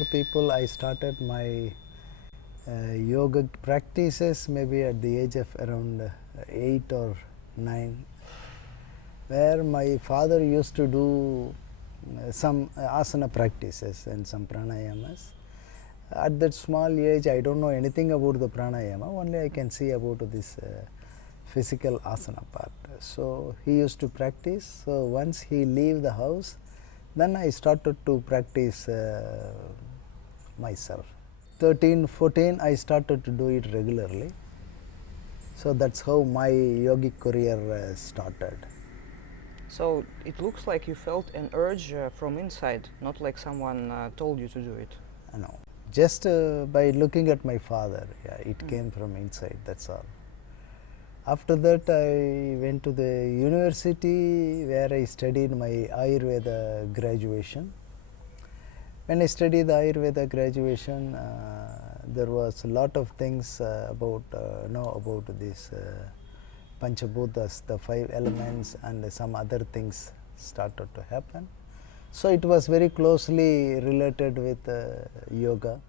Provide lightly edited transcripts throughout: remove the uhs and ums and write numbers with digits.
other people, I started my yoga practices maybe at the age of around 8 or 9, where my father used to do some asana practices and some pranayamas. At that small age, I don't know anything about the pranayama, only I can see about this physical asana part. So he used to practice. So once he leave the house, then I started to practice myself. 13, 14, I started to do it regularly. So that's how my yogic career started. So it looks like you felt an urge from inside, not like someone told you to do it. No, just by looking at my father, yeah, it came from inside, that's all. After that, I went to the university where I studied my Ayurveda graduation. When I studied the Ayurveda graduation, there was a lot of things about this Panchabhutas, the 5 elements, and some other things started to happen. So it was very closely related with yoga.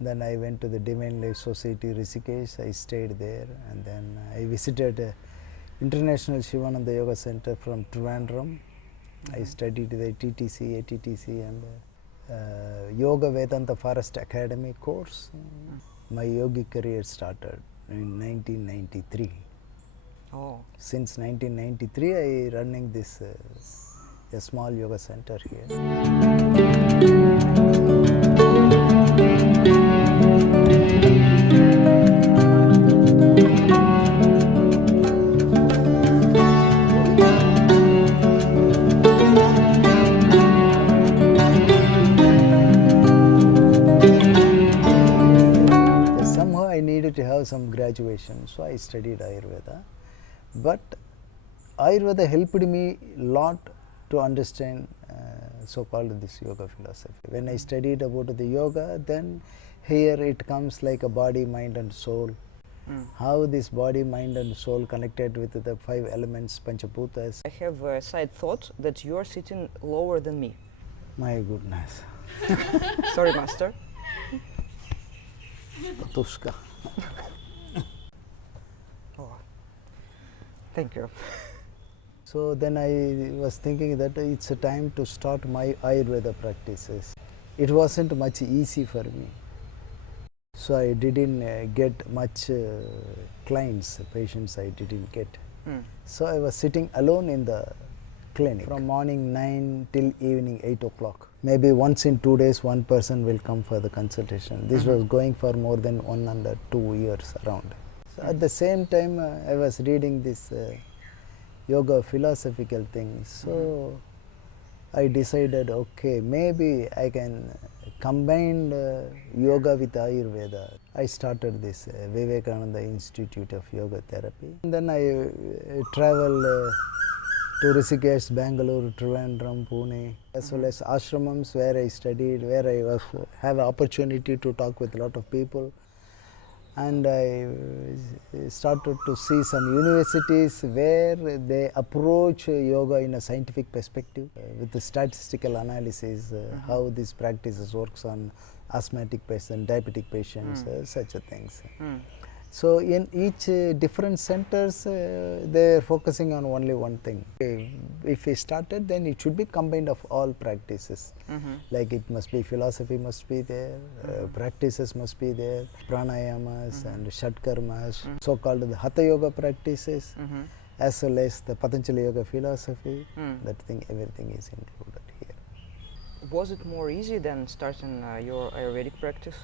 Then I went to the Divine Life Society Rishikesh. I stayed there, and then I visited International Shivananda Yoga Center from Trivandrum. I studied the TTC, ATTC, and Yoga Vedanta Forest Academy course. My yogic career started in 1993. Oh. Since 1993, I running this a small yoga center here. Somehow I needed to have some graduation, so I studied Ayurveda. But Ayurveda helped me a lot to understand so-called this yoga philosophy. When I studied about the yoga, then here it comes like a body, mind and soul. How this body, mind and soul connected with the 5 elements, Panchabhutas. I have a side thought that you are sitting lower than me. My goodness. Sorry, master. Tushka. Oh. Thank you. So then I was thinking that it's a time to start my Ayurveda practices. It wasn't much easy for me. So I didn't get much clients, patients I didn't get. So I was sitting alone in the clinic from morning 9 till evening 8 o'clock. Maybe once in 2 days one person will come for the consultation. This was going for more than 1.5 years around. So at the same time I was reading this yoga philosophical things. So I decided, okay, maybe I can combine yoga with Ayurveda. I started this Vivekananda Institute of Yoga Therapy. And then I traveled to Rishikesh, Bangalore, Trivandrum, Pune, as well as ashramams where I studied, where I have opportunity to talk with a lot of people. And I started to see some universities where they approach yoga in a scientific perspective with the statistical analysis, how these practices works on asthmatic patients, diabetic patients, such a things. So in each different centers, they are focusing on only one thing. If we started, then it should be combined of all practices. Like it must be philosophy must be there, practices must be there, pranayamas and shatkarmas, so-called the hatha yoga practices, as well as the Patanjali yoga philosophy. That thing, everything is included here. Was it more easy than starting your Ayurvedic practice?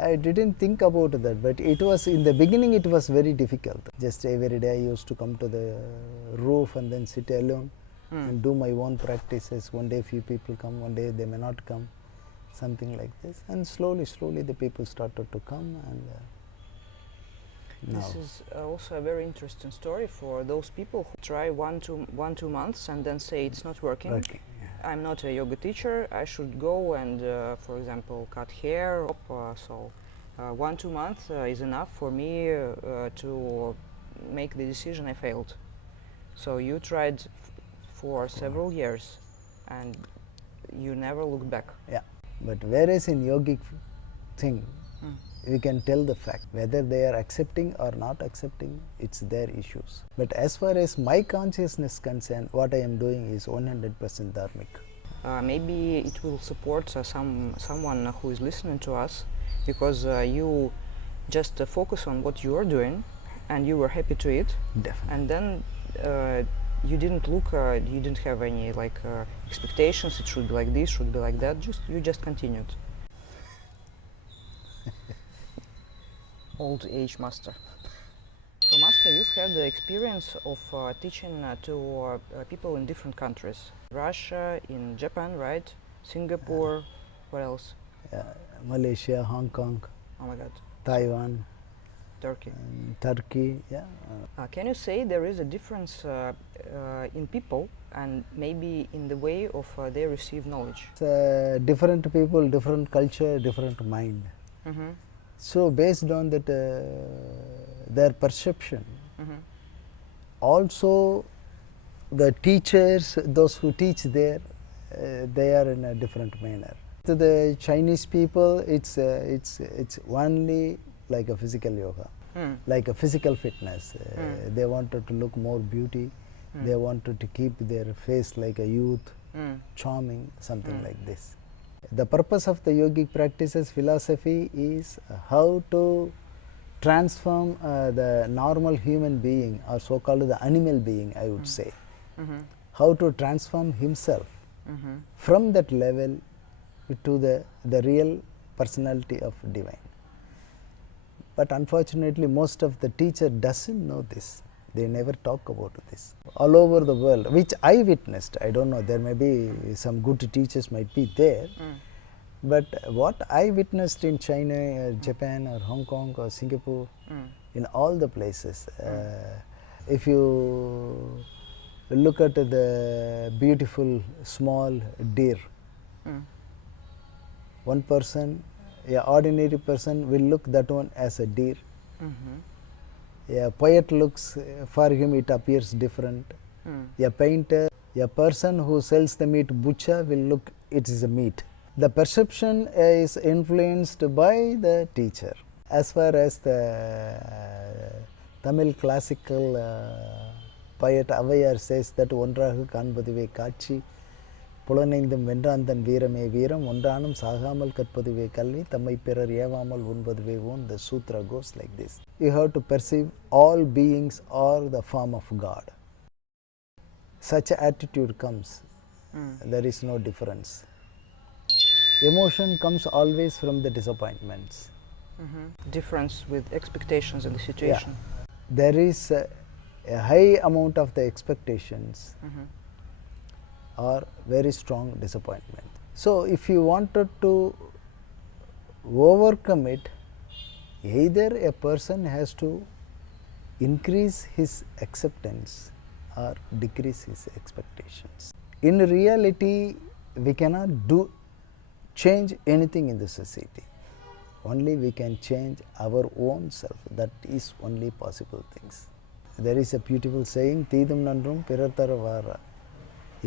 I didn't think about that, but it was in the beginning it was very difficult. Just every day I used to come to the roof and then sit alone and do my own practices. One day few people come, one day they may not come, something like this. And slowly the people started to come, and This is also a very interesting story for those people who try 1-2 months and then say it's not working. I'm not a yoga teacher, I should go and, for example, cut hair. So 1-2 months is enough for me to make the decision I failed. So you tried for several years and you never looked back. Yeah. But whereas in yogic thing, we can tell the fact whether they are accepting or not accepting, it's their issues. But as far as my consciousness is concerned, what I am doing is 100% dharmic. Maybe it will support someone who is listening to us, because you just focus on what you are doing and you were happy to it. Definitely. And then you didn't look, you didn't have any expectations, it should be like this, should be like that, you just continued. Old age master. So master, you've had the experience of teaching to people in different countries. Russia, in Japan, right? Singapore, where else? Malaysia, Hong Kong, Oh my god. Taiwan, Turkey. Turkey, yeah. Can you say there is a difference in people and maybe in the way of they receive knowledge? Different people, different culture, different mind. Mm-hmm. So based on that, their perception, also the teachers, those who teach there, they are in a different manner. To the Chinese people, it's only like a physical yoga, like a physical fitness. They wanted to look more beauty. They wanted to keep their face like a youth, charming, something like this. The purpose of the yogic practices philosophy is how to transform the normal human being, or so-called the animal being, I would say. How to transform himself from that level to the real personality of divine. But unfortunately, most of the teacher doesn't know this. They never talk about this. All over the world, which I witnessed, I don't know, there may be some good teachers might be there, but what I witnessed in China or Japan or Hong Kong or Singapore, in all the places, if you look at the beautiful small deer, one person, an ordinary person will look that one as a deer. A poet looks, for him it appears different. A painter, a person who sells the meat, butcher, will look, it is a meat. The perception is influenced by the teacher. As far as the Tamil classical poet Avayar says that ஒன்றாக காண்பதுவே காட்சி புலனைந்தும் வென்றாந்தன் வீரமே வீரம் ஒன்றானும் சாகாமல் கற்பதுவே கல்வி தம்மை பிறர் ஏவாமல் உண்பதுவே own. The sutra goes like this. You have to perceive all beings are the form of God. Such attitude comes. There is no difference. Emotion comes always from the disappointments. Difference with expectations in the situation. Yeah. There is a high amount of the expectations or very strong disappointment. So if you wanted to overcome it, either a person has to increase his acceptance or decrease his expectations. In reality, we cannot change anything in the society. Only we can change our own self. That is only possible things. There is a beautiful saying, Teedum nandrum pirar tara vara.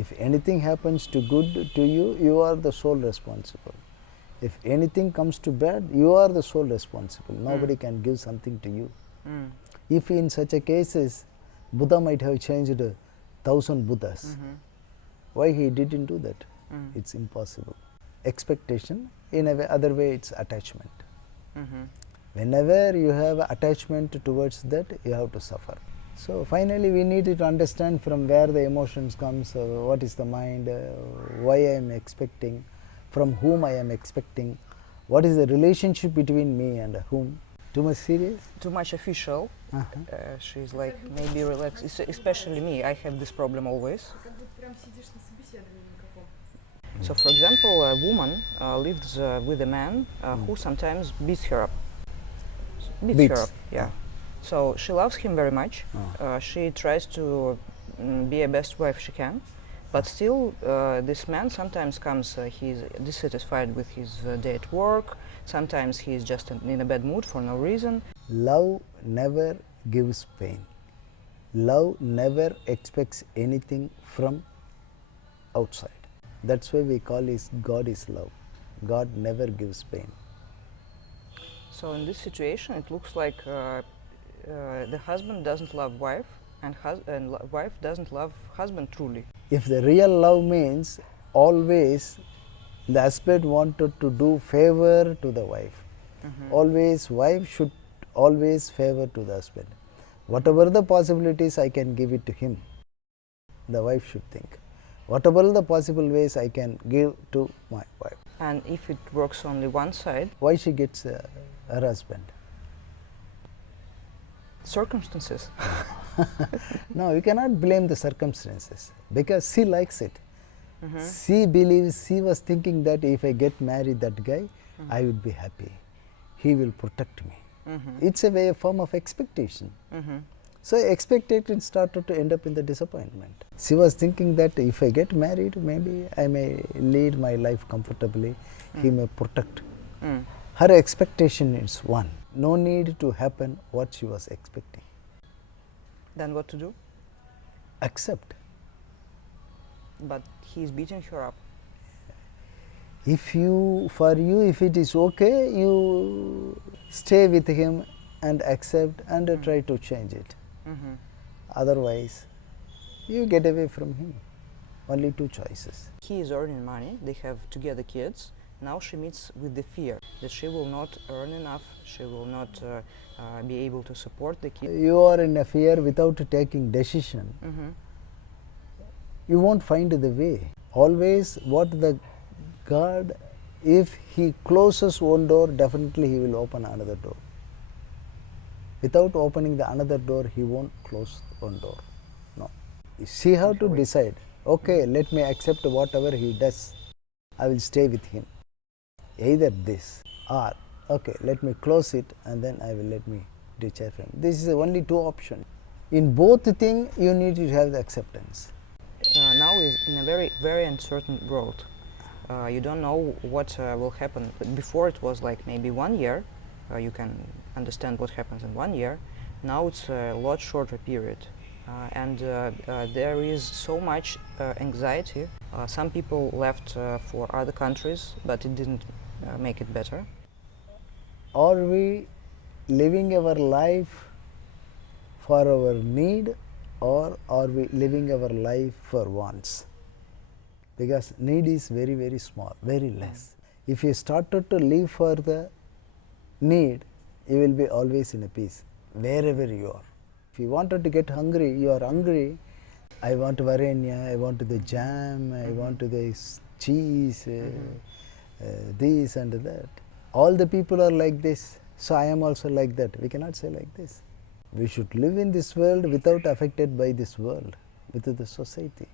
If anything happens to good to you, you are the sole responsible. If anything comes to bad, you are the sole responsible. Nobody can give something to you. If in such a cases, Buddha might have changed 1,000 Buddhas. Why he didn't do that? It's impossible. Expectation, in a way, other way, it's attachment. Whenever you have attachment towards that, you have to suffer. So finally, we need to understand from where the emotions comes, what is the mind, why I am expecting, from whom I am expecting, what is the relationship between me and whom. Too much serious? Too much official. She's like, maybe relax. Especially me, I have this problem always. So for example, a woman lives with a man who sometimes beats her up. Beats her up, yeah. So she loves him very much. She tries to be a best wife she can, but still this man sometimes comes, he's dissatisfied with his day at work, sometimes he's just in a bad mood for no reason. Love never gives pain. Love never expects anything from outside. That's why we call God is love. God never gives pain. So in this situation, it looks like the husband doesn't love wife, and wife doesn't love husband truly. If the real love means always the husband wanted to do favor to the wife, always wife should always favor to the husband. Whatever the possibilities I can give it to him, the wife should think. Whatever the possible ways I can give to my wife. And if it works only one side, why she gets her husband? Circumstances. No, you cannot blame the circumstances because she likes it. She believes, she was thinking that if I get married that guy, I would be happy. He will protect me. It's a way, a form of expectation. So expectation started to end up in the disappointment. She was thinking that if I get married, maybe I may lead my life comfortably. He may protect. Her expectation is one. No need to happen what she was expecting. Then what to do? Accept. But he is beating her up. If you, for you, if it is okay, you stay with him and accept and try to change it. Otherwise, you get away from him. Only two choices. He is earning money, they have together kids. Now she meets with the fear that she will not earn enough, she will not be able to support the kids. You are in a fear without taking decision. You won't find the way. Always what the God, if he closes one door, definitely he will open another door. Without opening the another door, he won't close one door. No. She have to decide, okay, let me accept whatever he does. I will stay with him. Either this or, okay, let me close it and then I will let me detach from him. This is only two options. In both things, you need to have the acceptance. Now is in a very, very uncertain world. You don't know what will happen. But before it was like maybe 1 year. You can understand what happens in 1 year. Now it's a lot shorter period. And there is so much anxiety. Some people left for other countries, but it didn't make it better. Are we living our life for our need, or are we living our life for wants? Because need is very, very small, very less. If you started to live for the need, you will be always in a peace, wherever you are. If you wanted to get hungry, you are hungry. I want varenia, I want the jam, I want the cheese, this and that. All the people are like this, so I am also like that. We cannot say like this. We should live in this world without affected by this world, with the society.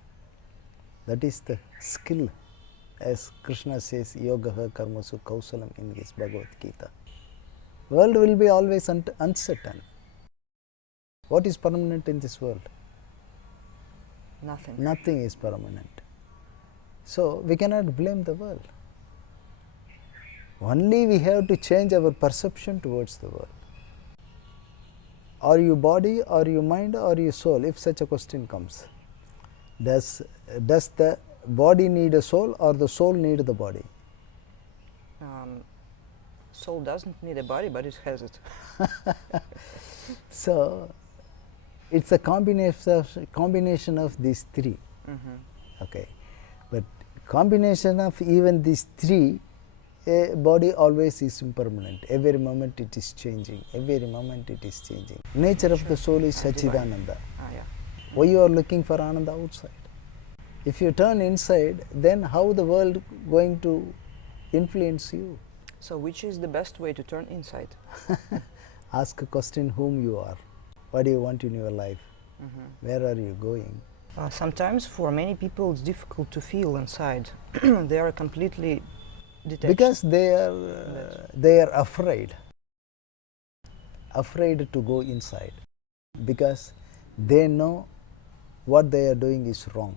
That is the skill, as Krishna says, yogaha karmasu kausalam in his Bhagavad Gita. World will be always uncertain. What is permanent in this world? Nothing. Nothing is permanent. So we cannot blame the world. Only we have to change our perception towards the world. Are you body, are you mind, or are you soul? If such a question comes, does the body need a soul, or the soul need the body? Soul doesn't need a body, but it has it. So it's a combination of these three. Okay, but combination of even these three, a body always is impermanent. Every moment it is changing. Every moment it is changing. Nature of the soul is Sachidananda. Why you are looking for Ananda outside? If you turn inside, then how the world going to influence you? So which is the best way to turn inside? Ask a question, whom you are. What do you want in your life? Where are you going? Sometimes for many people it's difficult to feel inside. They are completely detached. Because they are afraid to go inside, because they know what they are doing is wrong.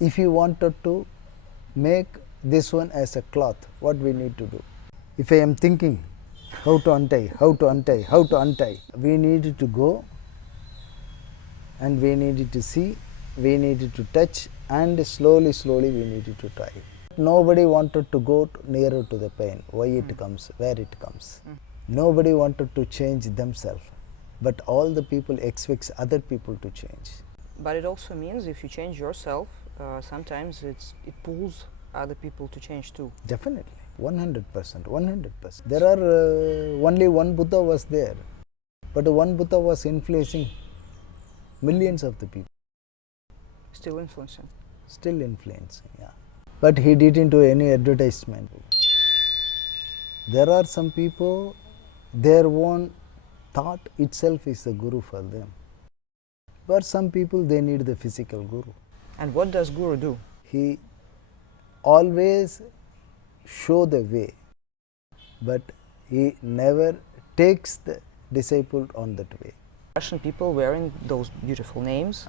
If you wanted to make this one as a cloth, what we need to do? If I am thinking how to untie, we need to go and we need to see, we need to touch, and slowly we need to tie. Nobody wanted to go nearer to the pain, why it comes, where it comes. Nobody wanted to change themselves, but all the people expects other people to change. But it also means if you change yourself, sometimes it pulls other people to change too. Definitely, 100%, 100%. There are only one Buddha was there, but one Buddha was influencing millions of the people. Still influencing. Still influencing, yeah. But he didn't do any advertisement. There are some people, their own thought itself is the guru for them. But some people, they need the physical guru. And what does guru do? He always show the way, but he never takes the disciple on that way. Russian people wearing those beautiful names,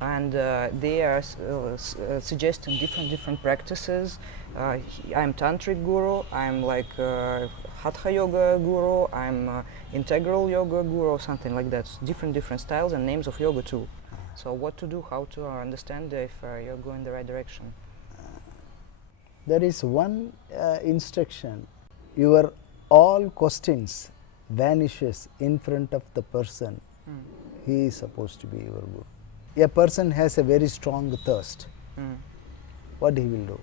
and they are suggesting different practices. I'm tantric guru, I'm like hatha yoga guru, I'm integral yoga guru, something like that. Different styles and names of yoga too. So what to do, how to understand if you're going the right direction? There is one instruction, your all questions vanishes in front of the person. He is supposed to be your guru. A person has a very strong thirst. What he will do?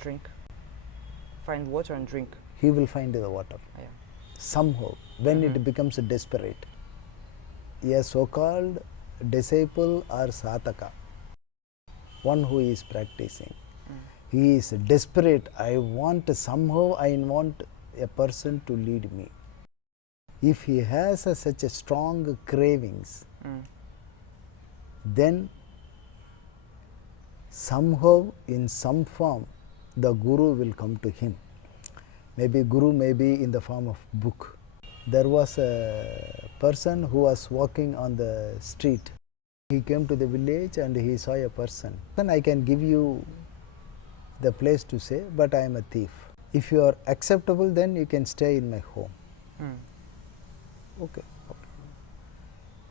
Drink. Find water and drink. He will find the water. Yeah. Somehow, when it becomes desperate. A so-called disciple or sataka, one who is practicing, he is desperate. I want a person to lead me. If he has such a strong cravings, then somehow in some form the guru will come to him. Maybe guru may be in the form of book. There was a person who was walking on the street. He came to the village and he saw a person. Then I can give you the place to say, but I am a thief. If you are acceptable, then you can stay in my home. Okay.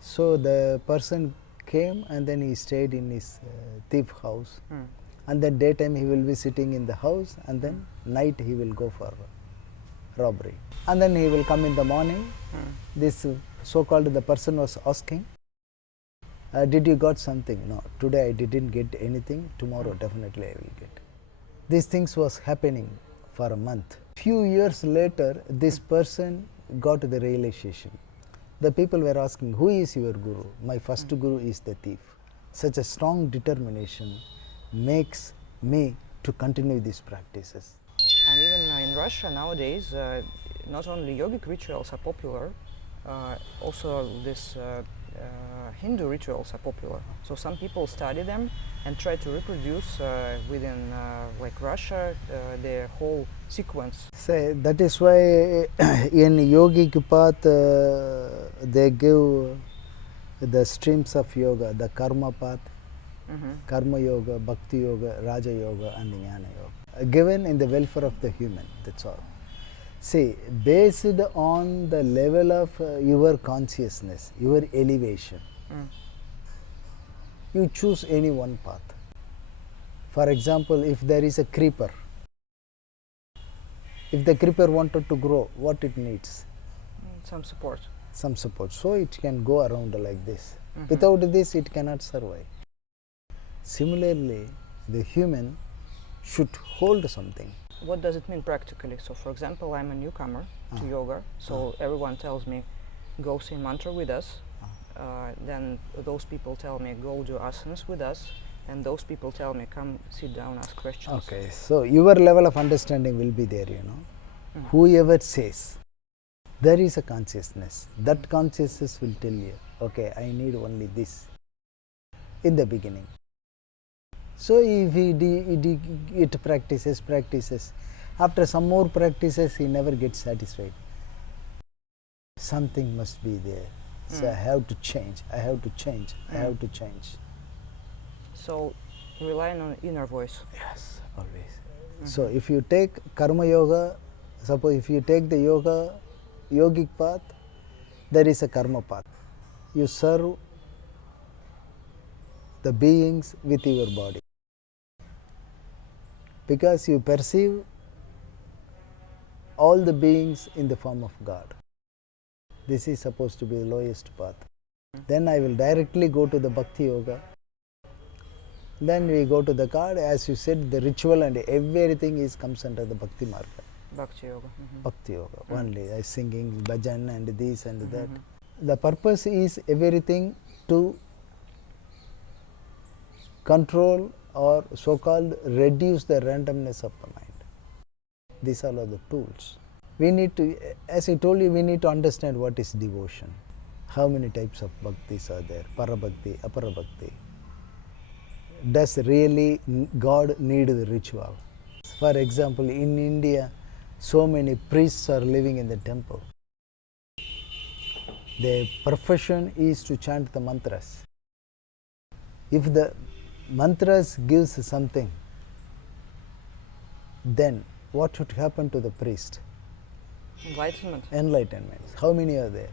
So the person came and then he stayed in his thief house. And then daytime he will be sitting in the house, and then night he will go for robbery. And then he will come in the morning. This so-called the person was asking, did you got something? No, today I didn't get anything, tomorrow definitely I will get. These things was happening for a month. Few years later, this person got the realization. The people were asking, who is your guru? My first guru is the thief. Such a strong determination makes me to continue these practices. And even in Russia nowadays, not only yogic rituals are popular, also this Hindu rituals are popular. So some people study them and try to reproduce within like Russia the whole sequence. Say that is why in yogic path they give the streams of yoga, the karma path, karma yoga, bhakti yoga, raja yoga and jnana yoga, given in the welfare of the human, that's all. See, based on the level of your consciousness, your elevation, you choose any one path. For example, if there is a creeper, if the creeper wanted to grow, what it needs? Some support. Some support. So it can go around like this. Without this, it cannot survive. Similarly, the human should hold something. What does it mean practically? So, for example, I'm a newcomer to yoga, so everyone tells me, go say mantra with us. Then those people tell me, go do asanas with us. And those people tell me, come sit down, ask questions. Okay, so your level of understanding will be there, you know. Whoever says, there is a consciousness. That consciousness will tell you, okay, I need only this in the beginning. So if it practices, after some more practices, he never gets satisfied. Something must be there. So I have to change, I have to change, I have to change. So relying on inner voice. Yes, always. So if you take karma yoga, suppose if you take the yogic path, there is a karma path. You serve the beings with your body. because you perceive all the beings in the form of God. This is supposed to be the lowest path. Then I will directly go to the Bhakti Yoga. Then we go to the God. As you said, the ritual and everything comes under the Bhakti Marga. Bhakti Yoga. Bhakti Yoga. Only I singing bhajan and this and that. The purpose is everything to control or so-called reduce the randomness of the mind. These are all the tools. We need to, as I told you, we need to understand what is devotion. How many types of bhaktis are there? Parabhakti, Aparabhakti. Does really God need the ritual? For example, in India, so many priests are living in the temple. Their profession is to chant the mantras. If the mantras gives something, then what should happen to the priest? Enlightenment. Enlightenment. How many are there?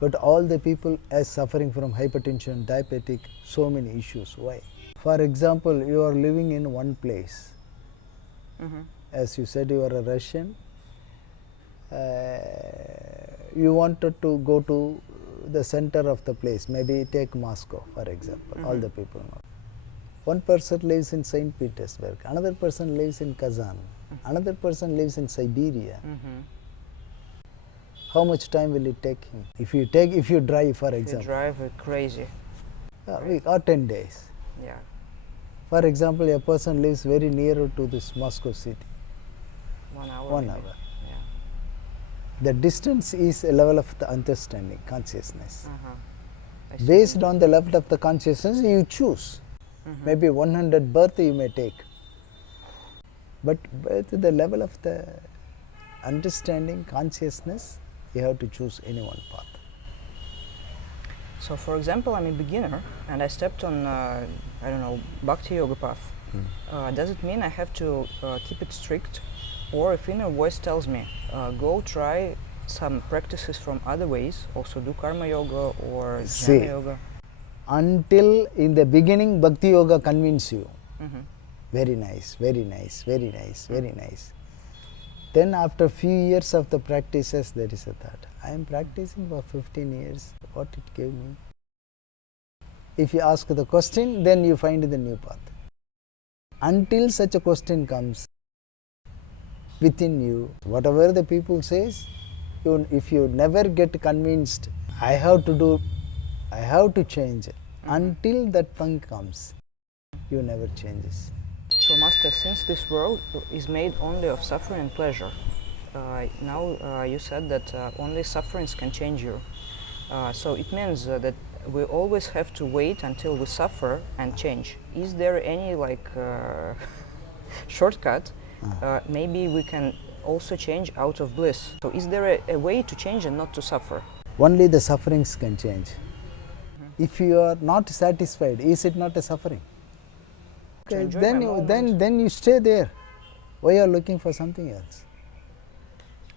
But all the people are suffering from hypertension, diabetic, so many issues. Why? For example, you are living in one place. As you said, you are a Russian. You wanted to go to the center of the place. Maybe take Moscow, for example. All the people know. One person lives in St. Petersburg. Another person lives in Kazan. Another person lives in Siberia. How much time will it take him? If you drive, for example. If you drive, crazy. A week or 10 days. Yeah. For example, a person lives very near to this Moscow city. 1 hour. 1 maybe. hour. Yeah. The distance is a level of the understanding, consciousness. I see. Based on the level of the consciousness, you choose. Maybe 100 birth you may take. But the level of the understanding, consciousness, you have to choose any one path. So, for example, I'm a beginner and I stepped on, I don't know, Bhakti Yoga path. Does it mean I have to keep it strict? Or if inner voice tells me, go try some practices from other ways, also do Karma Yoga or Jnana Yoga? Until in the beginning, Bhakti Yoga convince you. Very nice, very nice, very nice, very nice. Then after few years of the practices, there is a thought. I am practicing for 15 years. What it gave me? If you ask the question, then you find the new path. Until such a question comes within you, whatever the people says, if you never get convinced, I have to change. Until that thing comes, you never changes. So, Master, since this world is made only of suffering and pleasure, now you said that only sufferings can change you. So it means that we always have to wait until we suffer and change. Is there any shortcut? Maybe we can also change out of bliss. So is there a way to change and not to suffer? Only the sufferings can change. If you are not satisfied, is it not a suffering? Okay, then you stay there. Why are you looking for something else?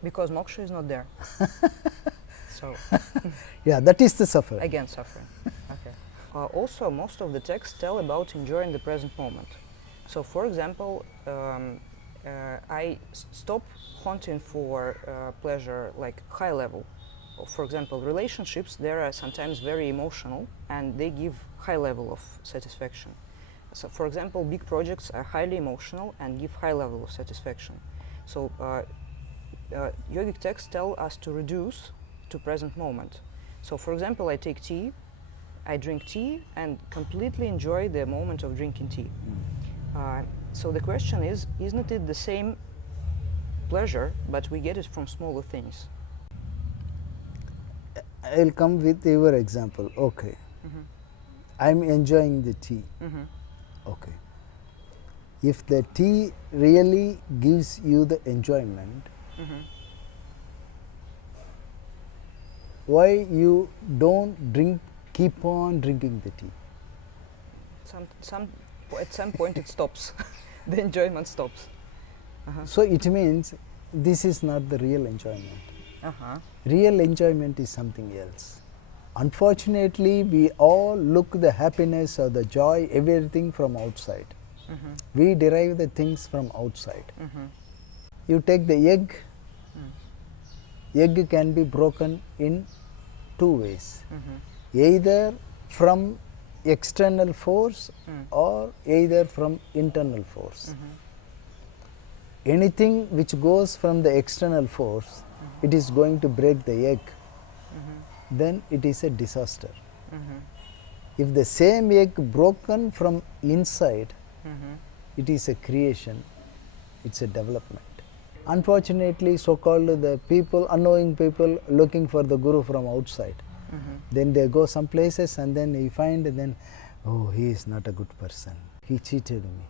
Because moksha is not there. So yeah, that is the suffering. Again, suffering. Okay. Also, most of the texts tell about enjoying the present moment. So, for example, I stop hunting for pleasure like high level. For example, relationships, they are sometimes very emotional and they give high level of satisfaction. So, for example, big projects are highly emotional and give high level of satisfaction. So, yogic texts tell us to reduce to present moment. So, for example, I take tea, I drink tea and completely enjoy the moment of drinking tea. So the question is, isn't it the same pleasure, but we get it from smaller things? I'll come with your example. Okay. I'm enjoying the tea. Okay. If the tea really gives you the enjoyment, why you don't keep on drinking the tea? At some point it stops. The enjoyment stops. So it means this is not the real enjoyment. Real enjoyment is something else. Unfortunately, we all look the happiness or the joy, everything from outside. We derive the things from outside. Mhm. You take the egg, Mm. egg can be broken in two ways. Mhm. Either from external force Mm. or either from internal force. Mhm. Anything which goes from the external force, it is going to break the egg. Mhm. Then it is a disaster. Mhm. If the same egg broken from inside, Mhm. it is a creation, it's a development. Unfortunately, so-called the people, unknowing people looking for the guru from outside. Mhm. Then they go some places and then you find then, oh, he is not a good person. He cheated me.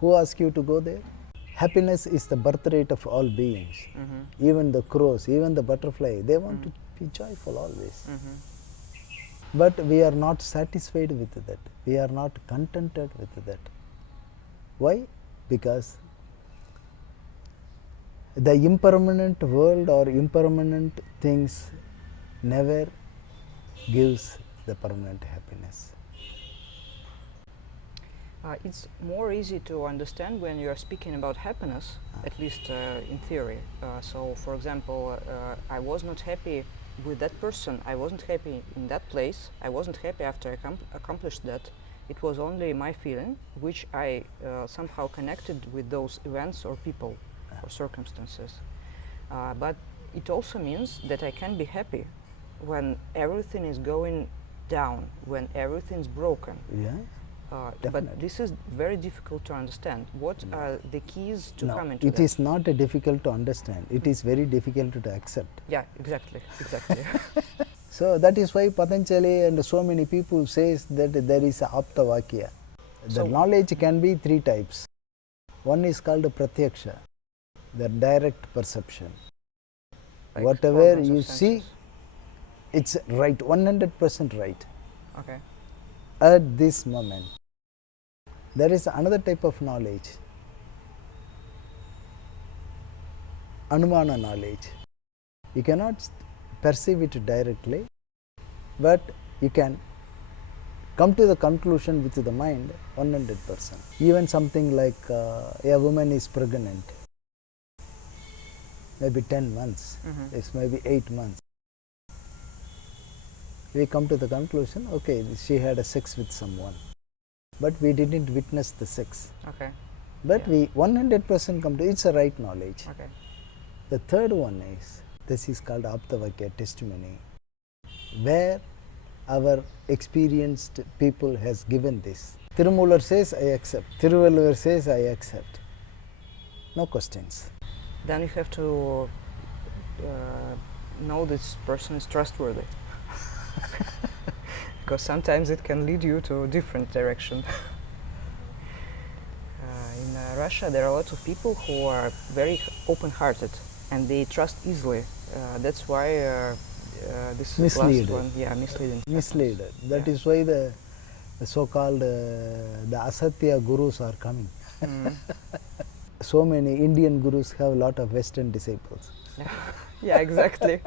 Who asked you to go there? Happiness is the birth rate of all beings. Mhm. Even the crows, even the butterfly, they want Mm. to be joyful always. Mhm. But we are not satisfied with that. We are not contented with that. Why? Because the impermanent world or impermanent things never gives the permanent happiness. It's more easy to understand when you are speaking about happiness, at least in theory. So, for example, I was not happy with that person, I wasn't happy in that place, I wasn't happy after I accomplished that. It was only my feeling, which I somehow connected with those events or people or circumstances. But it also means that I can be happy when everything is going down, when everything's broken. Yeah? But Definitely. this is very difficult to understand. What are the keys to No, come into it that? is not difficult to understand. It is very difficult to accept. Yeah, exactly, exactly. So that is why Patanjali and so many people says that there is a apta vakya. The So- knowledge can be three types. One is called pratyaksha, the direct perception. Like Whatever organs of you see, senses. it's right, 100% right Okay. at this moment. There is another type of knowledge, anumana knowledge. You cannot perceive it directly, but you can come to the conclusion with the mind 100%. Even something like a woman is pregnant, maybe 10 months, Mhm. it's maybe 8 months. We come to the conclusion, okay, she had a sex with someone, but we didn't witness the sex. Okay. But Yeah. we 100% come to it's a right knowledge. Okay. The third one is, this is called aptavakya testimony, where our experienced people has given this. Tirumular says, I accept. Thiruvalluvar says, I accept. No questions. Then you have to know this person is trustworthy. Because sometimes it can lead you to a different direction. In Russia, there are lots of people who are very open-hearted and they trust easily. That's why this Mislead. last one, yeah, misleading. Misled. That Yeah. is why the so-called the asatya gurus are coming. Mm. So many Indian gurus have a lot of Western disciples. Yeah, exactly.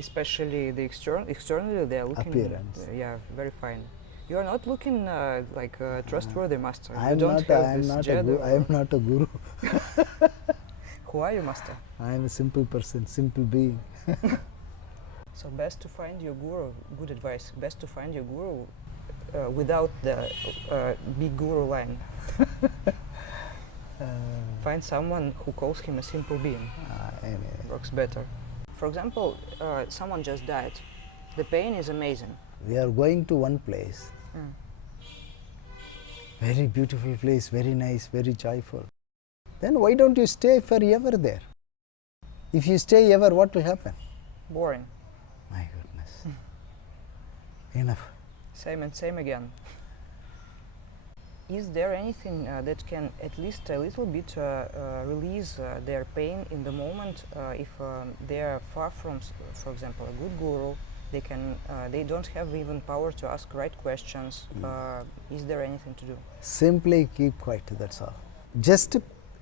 Especially the externally they are looking Appearance. Yeah, very fine. You are not looking like a trustworthy master. I You am don't not. have I am this not a jedi guru. I am or- not a guru. Who are you, master? I am a simple person, simple being. So best to find your guru. Good advice. Best to find your guru without the big guru line. Find someone who calls him a simple being. Anyway, Works better. For example, someone just died. The pain is amazing. we are going to one place. Mm. Very beautiful place, very nice, very joyful. Then why don't you stay forever there? If you stay ever, what will happen? Boring. My goodness. Enough. Same and same again. Is there anything that can at least a little bit release their pain in the moment if they are far from, for example, a good guru? They don't have even power to ask right questions. Is there anything to do? Simply keep quiet, that's all. Just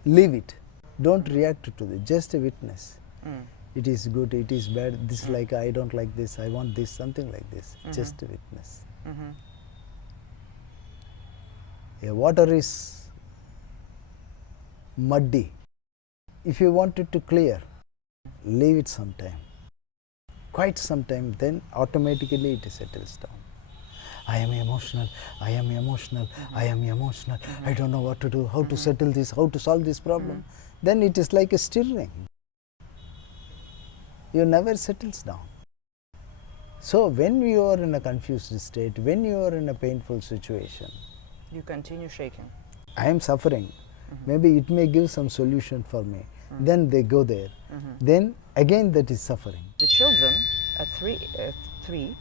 leave it. Don't react to it. Just witness. Mm. It is good, it is bad, this Mm. like I don't like this, I want this, something like this. Mhm. Just witness. Mhm. A water is muddy. If you want it to clear, leave it some time. Quite some time, then automatically it settles down. I am emotional, I am emotional, I am emotional, I don't know what to do, how to settle this, how to solve this problem. Then it is like a stirring. You never settles down. So when you are in a confused state, when you are in a painful situation, You continue shaking. I am suffering, maybe it may give some solution for me. Then they go there. Then again that is suffering. The children at three,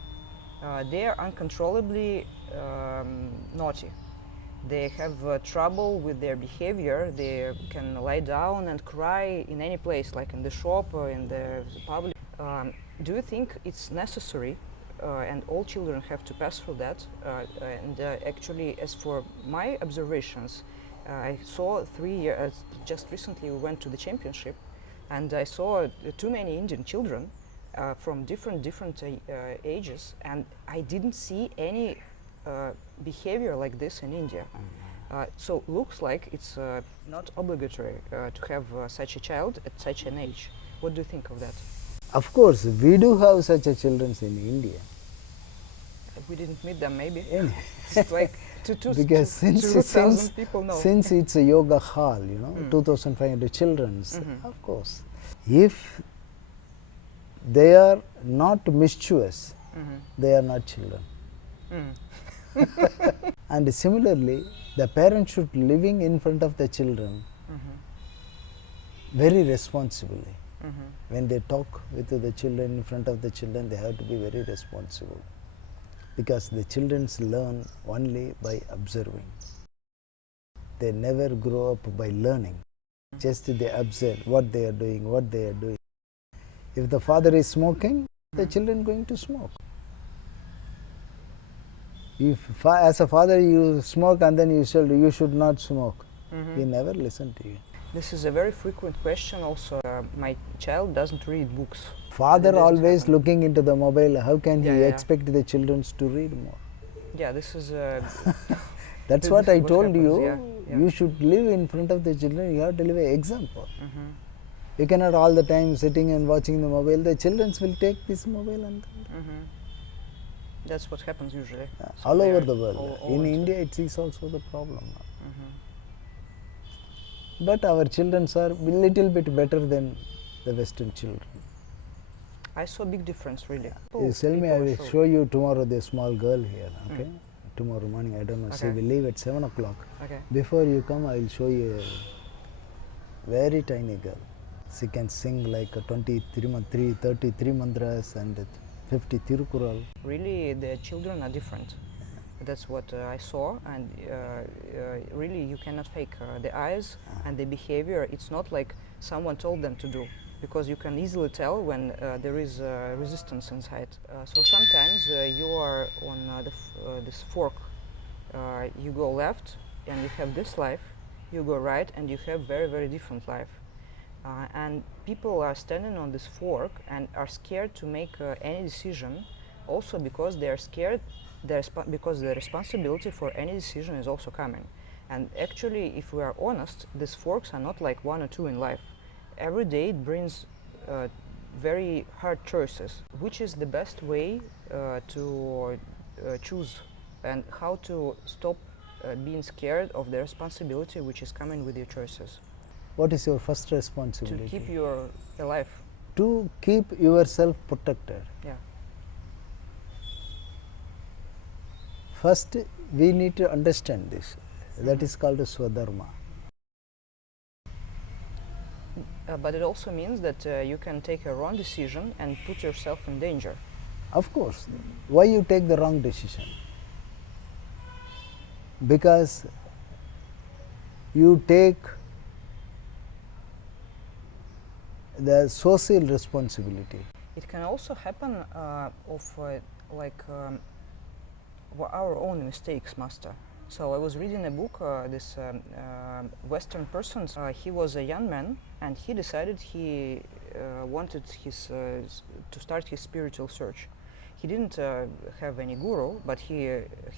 they are uncontrollably naughty. They have trouble with their behavior. They can lie down and cry in any place, like in the shop or in the public. Do you think it's necessary, and all children have to pass through that? Actually, as for my observations, I saw 3 years, just recently we went to the championship, and I saw too many Indian children from different ages, and I didn't see any behavior like this in India. So looks like it's not obligatory to have such a child at such an age. What do you think of that? Of course, we do have such a children in India. We didn't meet them, maybe. Any. It's like Because since people know. since it's a yoga hall, 2,500 children, of course. If they are not mischievous, they are not children. And similarly, the parents should living in front of the children very responsibly. When they talk with the children, in front of the children, they have to be very responsible. Because the children learn only by observing. They never grow up by learning. Just they observe what they are doing, If the father is smoking, the children going to smoke. If as a father you smoke and then you should not smoke, he never listen to you. This is a very frequent question also. My child doesn't read books. Father always looking into the mobile, how can he expect the children to read more? Yeah, this is That's what I told happens, you. You should live in front of the children, you have to live an example. You cannot all the time sitting and watching the mobile. The children will take this mobile and that's what happens usually. All over the world. In India it is also the problem. But our children are a little bit better than the Western children. I saw a big difference, really. You tell me, I will show you tomorrow the small girl here, okay? Tomorrow morning, I don't know, she will leave at 7 o'clock. Okay. Before you come, I will show you a very tiny girl. She can sing like 33 mantras and 50 Tirukural. Really, the children are different. That's what I saw, and really you cannot fake the eyes and the behavior. It's not like someone told them to do, because you can easily tell when there is resistance inside. So sometimes you are on this fork, you go left and you have this life, you go right and you have very, very different life. And people are standing on this fork and are scared to make any decision, also because they are scared because the responsibility for any decision is also coming. And actually, if we are honest, these forks are not like 1 or 2 in life. Every day it brings very hard choices. Which is the best way to choose, and how to stop being scared of the responsibility which is coming with your choices? What is your first responsibility? To keep your alive. To keep yourself protected. Yeah. First, we need to understand this. That is called Swadharma. But it also means that you can take a wrong decision and put yourself in danger. Of course. Why you take the wrong decision? Because you take the social responsibility. It can also happen our own mistakes, Master. So I was reading a book, this Western person, he was a young man and he decided he wanted to start his spiritual search. he didn't have any guru, but he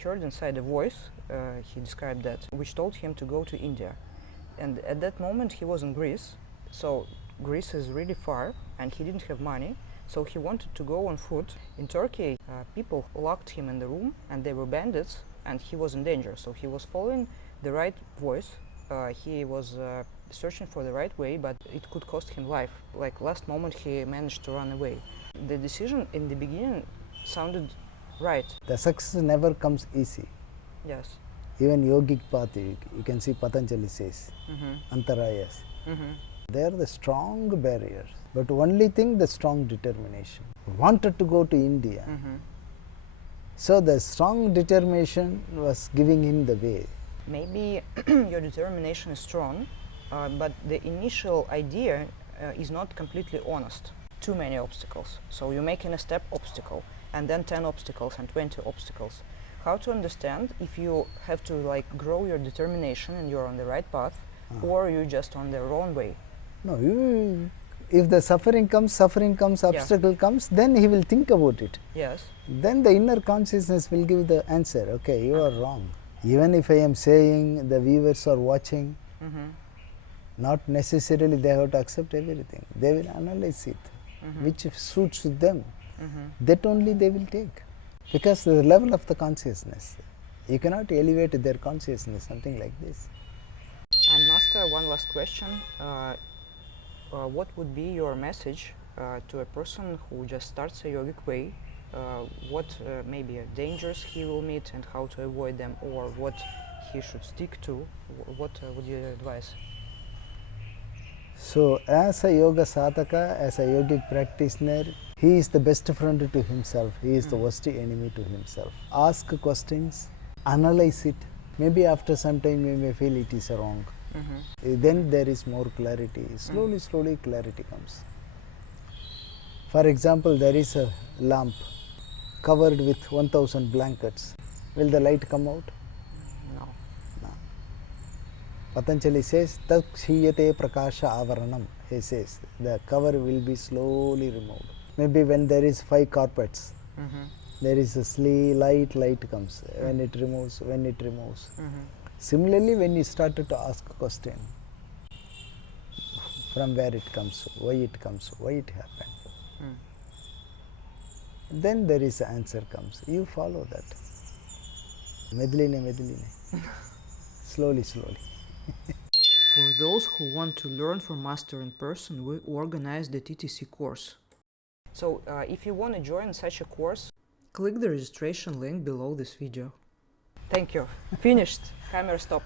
heard inside a voice, he described that, which told him to go to India. And at that moment he was in Greece, so Greece is really far, and he didn't have money, so he wanted to go on foot. In Turkey, people locked him in the room, and they were bandits, and he was in danger, so he was following the right voice. He was searching for the right way, but it could cost him life. Like last moment he managed to run away. The decision in the beginning sounded right. The success never comes easy. Yes. Even yogic path, you can see Patanjali says, antarayas. They are the strong barriers, but only thing, the strong determination. Wanted to go to India. So the strong determination was giving him the way. Maybe your determination is strong, but the initial idea is not completely honest. Too many obstacles. So you're making a step obstacle, and then 10 obstacles and 20 obstacles. How to understand if you have to like grow your determination and you're on the right path, or you're just on the wrong way? No, if the suffering comes, obstacle comes, then he will think about it. Yes. Then the inner consciousness will give the answer. Okay, you are wrong. Even if I am saying, the viewers are watching, not necessarily they have to accept everything. They will analyze it, which suits them. That only they will take. Because the level of the consciousness, you cannot elevate their consciousness, something like this. And Master, one last question. What would be your message to a person who just starts a yogic way? What maybe dangers he will meet and how to avoid them, or what he should stick to? What would you advise? So, as a yoga sadhaka, as a yogic practitioner, he is the best friend to himself. He is the worst enemy to himself. Ask questions, analyze it. Maybe after some time you may feel it is wrong. Then there is more clarity. Slowly, slowly clarity comes. For example, there is a lamp covered with 1000 blankets. Will the light come out? No. No. Patanjali says, "Tat kshiyate prakasha avaranam." He says, the cover will be slowly removed. Maybe when there is 5 carpets, there is a light comes. When it removes. Similarly, when you started to ask a question, from where it comes, why it happened, then there is an answer comes. You follow that. Medline. Slowly. For those who want to learn from Master in person, we organize the TTC course. So if you want to join such a course, click the registration link below this video. Thank you. Finished. Camera stop.